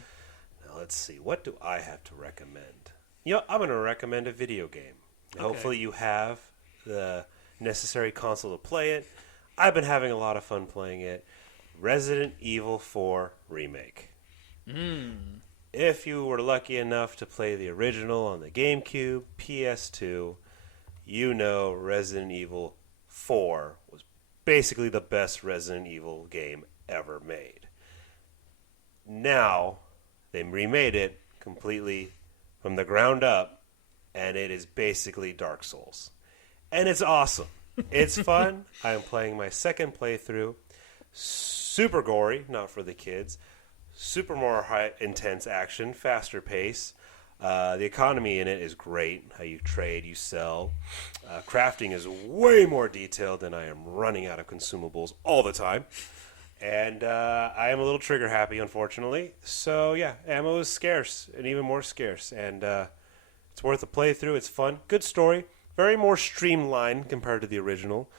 Now let's see. What do I have to recommend? I'm going to recommend a video game. Okay. Hopefully you have the necessary console to play it. I've been having a lot of fun playing it. Resident Evil 4 Remake. If you were lucky enough to play the original on the GameCube, PS2, Resident Evil 4 was basically the best Resident Evil game ever made. Now, they remade it completely from the ground up, and it is basically Dark Souls. And it's awesome. It's fun. I am playing my second playthrough. Super gory, not for the kids. Super more high, intense action, faster pace. The economy in it is great. How you trade, you sell. Crafting is way more detailed, and I am running out of consumables all the time. And I am a little trigger happy, unfortunately. So yeah, ammo is scarce, and even more scarce. And it's worth a playthrough. It's fun. Good story. Very more streamlined compared to the original.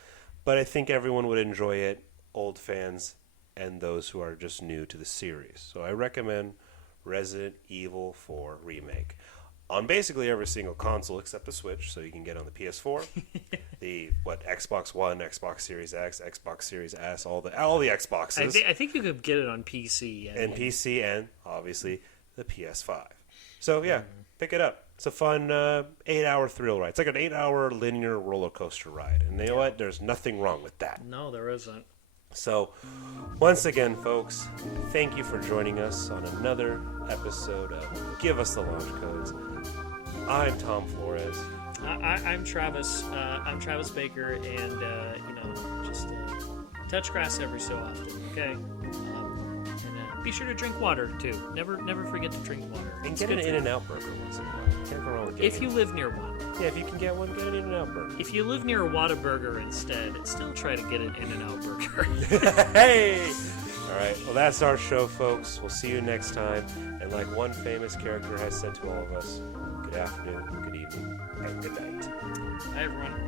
But I think everyone would enjoy it. Old fans and those who are just new to the series. So I recommend Resident Evil 4 Remake on basically every single console except the Switch, so you can get on the PS4, the Xbox One, Xbox Series X, Xbox Series S, all the Xboxes. I think you could get it on PC and PC and obviously the PS5. So yeah, pick it up. It's a fun 8-hour thrill ride. It's like an 8-hour linear roller coaster ride, and you know what? There's nothing wrong with that. No, there isn't. So, once again, folks, thank you for joining us on another episode of Give Us the Launch Codes. I'm Tom Flores. I'm Travis. I'm Travis Baker, and just touch grass every so often, okay? And be sure to drink water too. Never forget to drink water. And get an In-N-Out burger once in a while. Can't go wrong with if you live near one. Yeah, if you can get one, get an In-N-Out burger. If you live near a Whataburger instead, still try to get an In-N-Out burger. Hey! All right, well, that's our show, folks. We'll see you next time. And like one famous character has said to all of us, good afternoon, good evening, and good night. Bye, everyone.